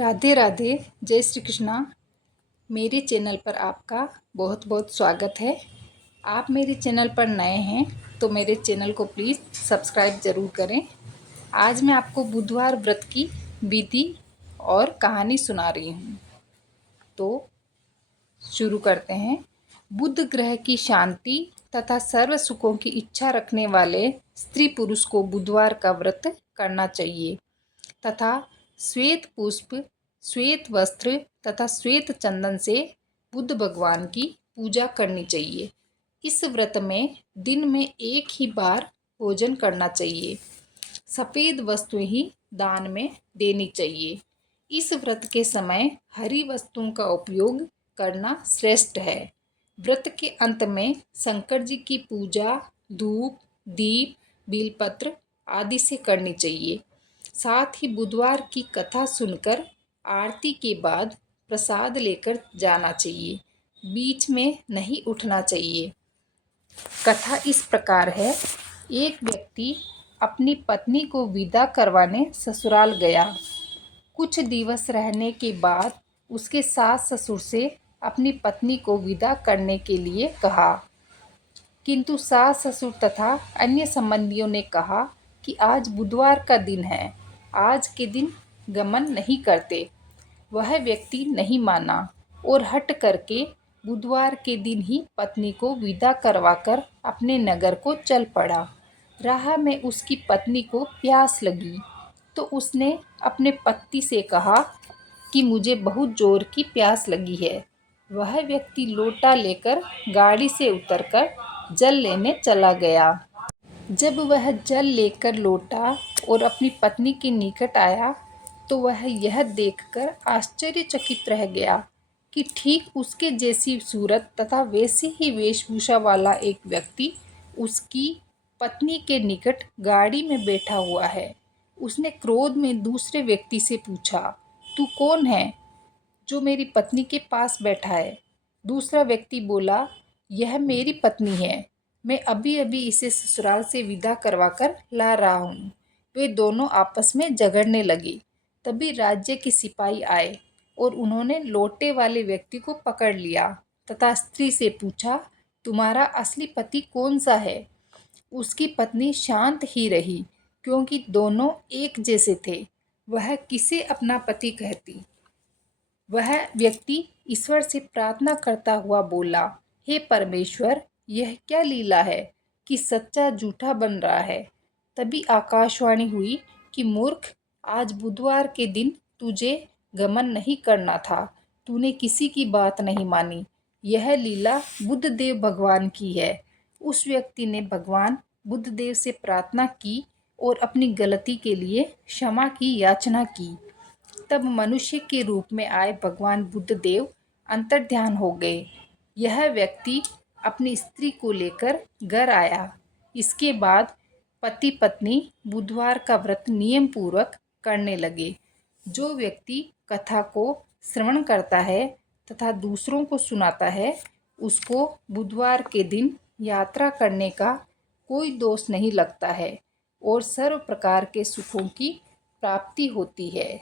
राधे राधे। जय श्री कृष्णा। मेरे चैनल पर आपका बहुत बहुत स्वागत है। आप मेरे चैनल पर नए हैं तो मेरे चैनल को प्लीज़ सब्सक्राइब ज़रूर करें। आज मैं आपको बुधवार व्रत की विधि और कहानी सुना रही हूँ, तो शुरू करते हैं। बुध ग्रह की शांति तथा सर्व सुखों की इच्छा रखने वाले स्त्री पुरुष को बुधवार का व्रत करना चाहिए तथा श्वेत पुष्प, श्वेत वस्त्र तथा श्वेत चंदन से बुध भगवान की पूजा करनी चाहिए। इस व्रत में दिन में एक ही बार भोजन करना चाहिए। सफ़ेद वस्तुएं ही दान में देनी चाहिए। इस व्रत के समय हरी वस्तुओं का उपयोग करना श्रेष्ठ है। व्रत के अंत में शंकर जी की पूजा धूप, दीप, बेलपत्र आदि से करनी चाहिए। साथ ही बुधवार की कथा सुनकर आरती के बाद प्रसाद लेकर जाना चाहिए। बीच में नहीं उठना चाहिए। कथा इस प्रकार है। एक व्यक्ति अपनी पत्नी को विदा करवाने ससुराल गया। कुछ दिवस रहने के बाद उसके सास ससुर से अपनी पत्नी को विदा करने के लिए कहा, किंतु सास ससुर तथा अन्य संबंधियों ने कहा कि आज बुधवार का दिन है, आज के दिन गमन नहीं करते। वह व्यक्ति नहीं माना और हट करके बुधवार के दिन ही पत्नी को विदा करवाकर अपने नगर को चल पड़ा। राह में उसकी पत्नी को प्यास लगी तो उसने अपने पति से कहा कि मुझे बहुत जोर की प्यास लगी है। वह व्यक्ति लोटा लेकर गाड़ी से उतरकर जल लेने चला गया। जब वह जल लेकर लौटा और अपनी पत्नी के निकट आया तो वह यह देखकर आश्चर्यचकित रह गया कि ठीक उसके जैसी सूरत तथा वैसी ही वेशभूषा वाला एक व्यक्ति उसकी पत्नी के निकट गाड़ी में बैठा हुआ है। उसने क्रोध में दूसरे व्यक्ति से पूछा, तू कौन है जो मेरी पत्नी के पास बैठा है? दूसरा व्यक्ति बोला, यह मेरी पत्नी है, मैं अभी अभी इसे ससुराल से विदा करवाकर ला रहा हूँ। वे दोनों आपस में झगड़ने लगे। तभी राज्य के सिपाही आए और उन्होंने लोटे वाले व्यक्ति को पकड़ लिया तथा स्त्री से पूछा, तुम्हारा असली पति कौन सा है? उसकी पत्नी शांत ही रही क्योंकि दोनों एक जैसे थे। वह किसे अपना पति कहती? वह व्यक्ति ईश्वर से प्रार्थना करता हुआ बोला, हे परमेश्वर, यह क्या लीला है कि सच्चा झूठा बन रहा है। तभी आकाशवाणी हुई कि मूर्ख, आज बुधवार के दिन तुझे गमन नहीं करना था, तूने किसी की बात नहीं मानी। यह लीला बुद्धदेव भगवान की है। उस व्यक्ति ने भगवान बुद्धदेव से प्रार्थना की और अपनी गलती के लिए क्षमा की याचना की। तब मनुष्य के रूप में आए भगवान बुद्धदेव अंतर्ध्यान हो गए। यह व्यक्ति अपनी स्त्री को लेकर घर आया। इसके बाद पति पत्नी बुधवार का व्रत नियम पूर्वक करने लगे। जो व्यक्ति कथा को श्रवण करता है तथा दूसरों को सुनाता है, उसको बुधवार के दिन यात्रा करने का कोई दोष नहीं लगता है और सर्व प्रकार के सुखों की प्राप्ति होती है।